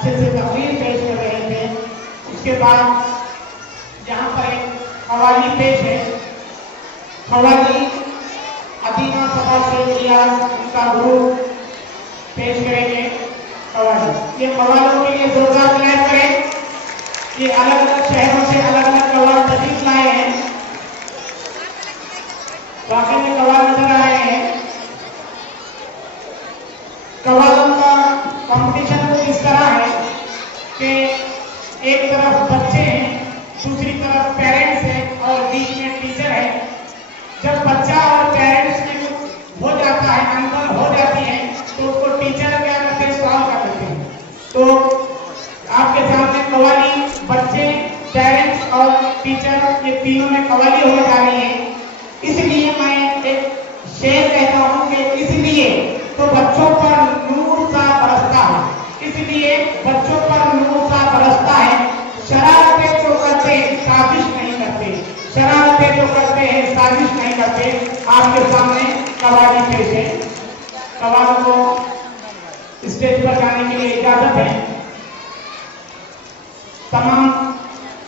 अच्छे से तस्वीर पेश कर रहे थे। उसके बाद यहाँ पर एक कव्वाली पेश है। कव्वाली अदीना सभा से रियाज उनका गुरु पेश करेंगे कव्वाली। ये कव्वालों के लिए जोरदार क्लैप करें। ये अलग अलग शहरों से अलग अलग कव्वाल तशरीफ लाए हैं। वाकई में कव्वाल नजर आए हैं। कव्वालों का कंपटीशन कुछ इस तरह है कि एक तरफ बच्चे हैं, दूसरी तरफ पेरेंट्स हैं और बीच में टीचर है। जब बच्चा और पेरेंट्स में कुछ हो जाता है, अनबन हो जाती है, तो उसको टीचर क्या करते हैं, सॉल्व कर देते हैं। तो आपके सामने कव्वाली बच्चे, पेरेंट्स और टीचर ये तीनों में कव्वाली होने जा रही है। इसलिए मैं एक शेर कहता हूं कि इसलिए तो बच्चों पर नूर सा बरसता है, इसलिए बच्चों पर नूर सा बरसता है। शरारतें तो करते हैं, साजिश नहीं करते, शरारतें तो करते हैं, साजिश नहीं करते। आपके सामने कव्वाली पेश है। कव्वाल को स्टेज पर जाने के लिए इजाजत है। तमाम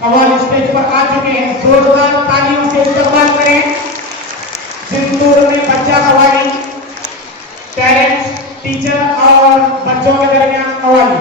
कव्वाल स्टेज पर आ चुके हैं। जोरदार तालियों से इस्तकबाल करें। सिंदूर में बच्चा कव्वाली, पेरेंट्स, टीचर और बच्चों के दरमियान कव्वाली।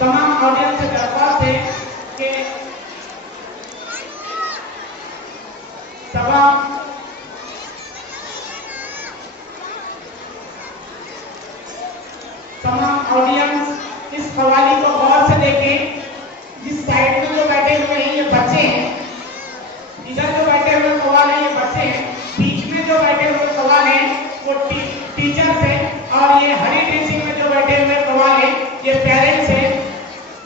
तमाम ऑडियंस से दरख्वास्त है कि तमाम ऑडियंस इस कव्वाली को गौर से देखें। जिस साइड में जो बैठे हुए हैं ये बच्चे हैं, इधर जो बैठे हुए कव्वाल हैं ये बच्चे हैं, बीच में जो बैठे हुए कव्वाल हैं वो टीचर्स हैं और ये हरी ड्रेसिंग में जो बैठे हुए कव्वाल हैं ये पेरेंट्स हैं।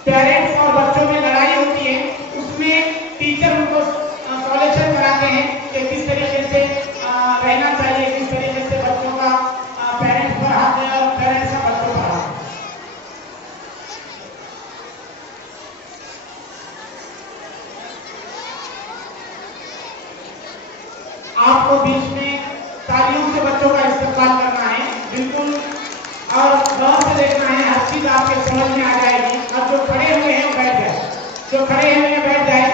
पेरेंट्स और बच्चों में लड़ाई होती है, उसमें टीचर उनको सॉल्यूशन कराते हैं कि किस तरीके से रहना चाहिए, किस तरीके से बच्चों का पेरेंट्स पर हाथ है और पेरेंट्स का बच्चों पर हाथ। आपको बीच में तालियों से बच्चों का इस्तेमाल करना है बिल्कुल, और गौर से देखना है, हर चीज आपके समझ में आ जाएगी। अब जो खड़े हुए हैं बैठ जाए, जो खड़े हुए हैं बैठ जाए।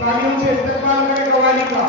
तालियों से इस्तेमाल करें कव्वाली का।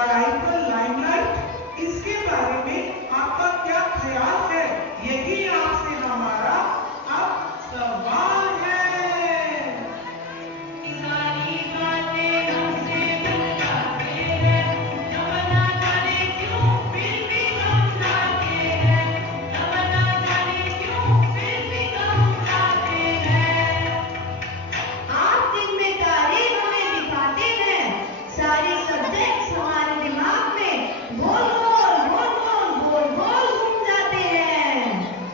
पढ़ाई पर लाइमलाइट, इसके बारे में आपका क्या ख्याल है? यही आपसे हमारा अब सवाल है। सारी बातें हमसे बताते हैं, न बता जाने क्यों फिर भी समझाते हैं, न बता जाने क्यों फिर भी समझाते हैं। आप जिम्मेदारी हमें दिखाते हैं, सारी सब्जेक्ट्स हमारे दिमाग में गोल गोल गोल गोल गोल गोल घूम जाते हैं।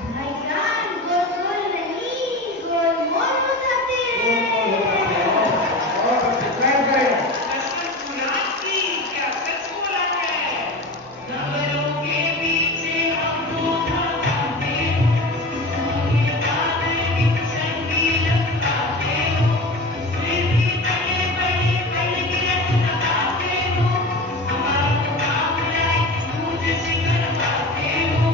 भाईजान गोल गोल नहीं, गोल मोल हो जाते हैं। बहुत अच्छे, ट्राई करेगा। क्या सच बोला है? नंबरों के पीछे हमको भागते हो, ये बादल की संगीत लगाते हो, फिर भी बड़े बड़े अलगिरत लगाते हो, हमारा मुकाबला मुझे से करवाते हो,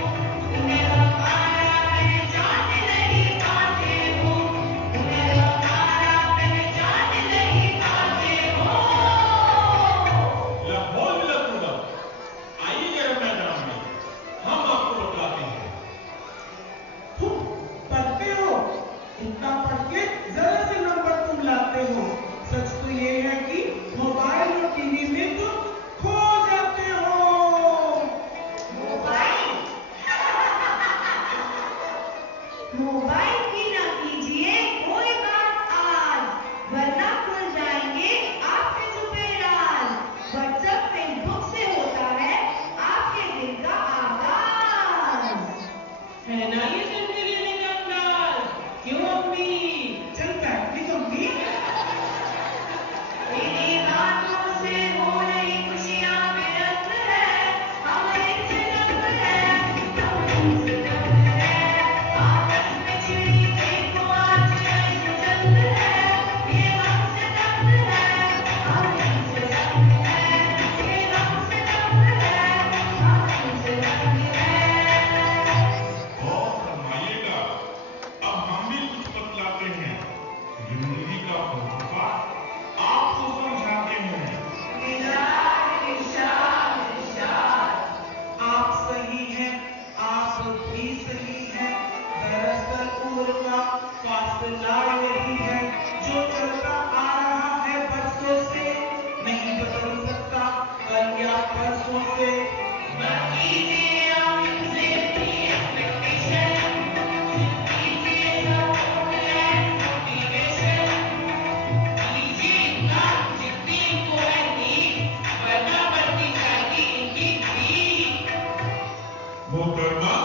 उन्हें हमारा पहचान नहीं पाते हो, उन्हें हमारा पहचान नहीं पाते हो। लाहौल मिलत आइए जरा मैदान में, हम आपको बतलाते हैं। तुम पढ़ते हो, इतना पढ़ के जरा से नंबर तुम लाते हो। सच तो ये है कि मोबाइल और टीवी में तुम खो जाते हो। मोबाइल मोबाइल की ना कीजिए कोई बात आज, वरना खुल जाएंगे आपके छुपे राज। व्हाट्सएप फेसबुक से होता है आपके दिल का आगाज। है ना ये जिंदगी में जंजाल, क्यों अम्मी? चल बैठनी तो भी तेरी बातों से हो रही खुशियां बेअंत है, हमारे से दर्द है, हमारे से दर्द है। आपस में छिड़ी देखो आज कैसे जल्द है, ये हमसे दर्द है, हमसे दर्द है, ये हमसे दर्द है, हमसे दर्द है। और फरमाइएगा, अब हम भी कुछ बतलाते हैं। जिंदगी का फलसफा आपको समझाते हैं। इरशाद इरशाद इरशाद। आप सही हैं, आप भी सही हैं। दरअसल उम्र का फासला यही है, जो चलता आ रहा है बरसों से, नहीं बदल सकता कल या परसों से। कीजिए आप इनसे अपनी expectation, कीजिए support and motivation, कीजिए इतना जितनी इनको है need, वरना बढ़ती जाएगी इनकी greed। मोहतरमा,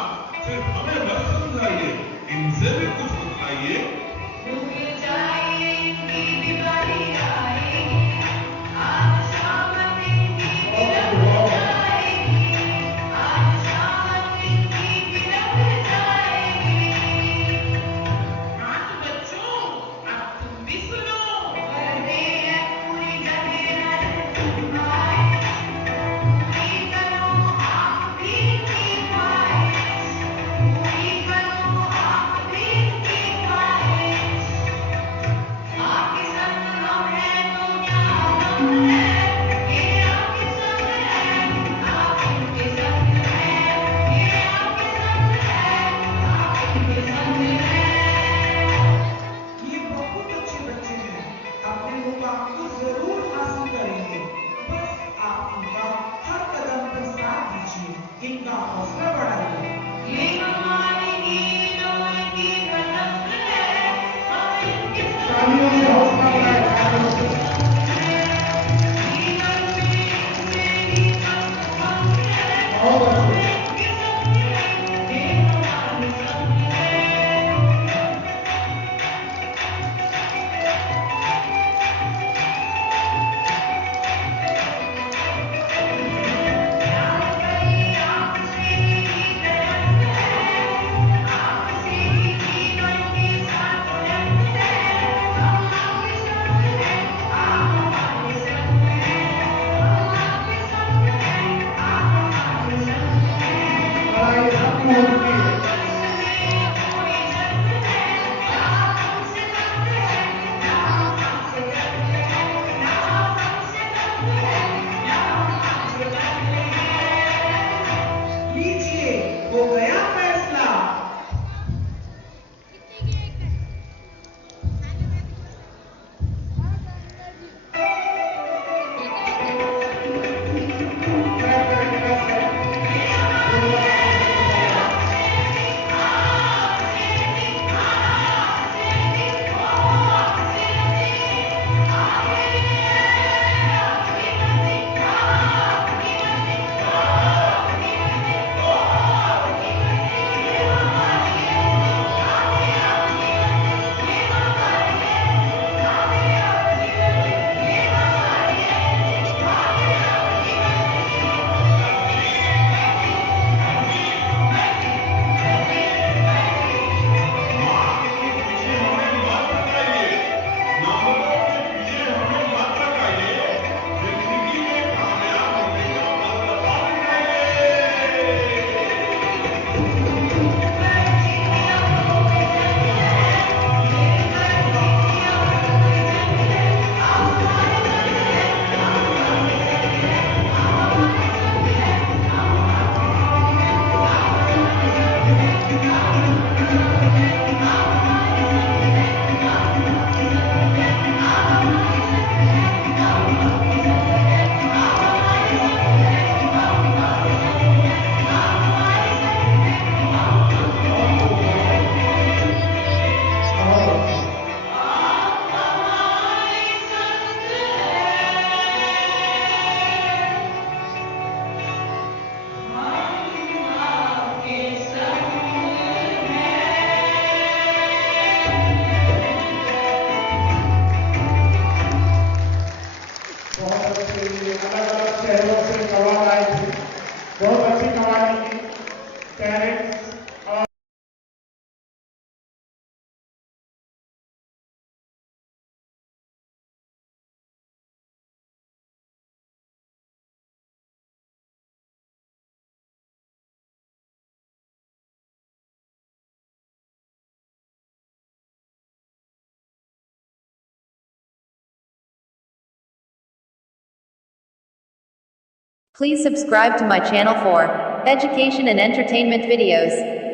सिर्फ हमें मत समझाइए, इनसे भी कुछ बताइए। रुक जाइए इनकी बीमारी आएगी, आज शाम इनकी भी लग जाएगी। Please subscribe to my channel for education and entertainment videos.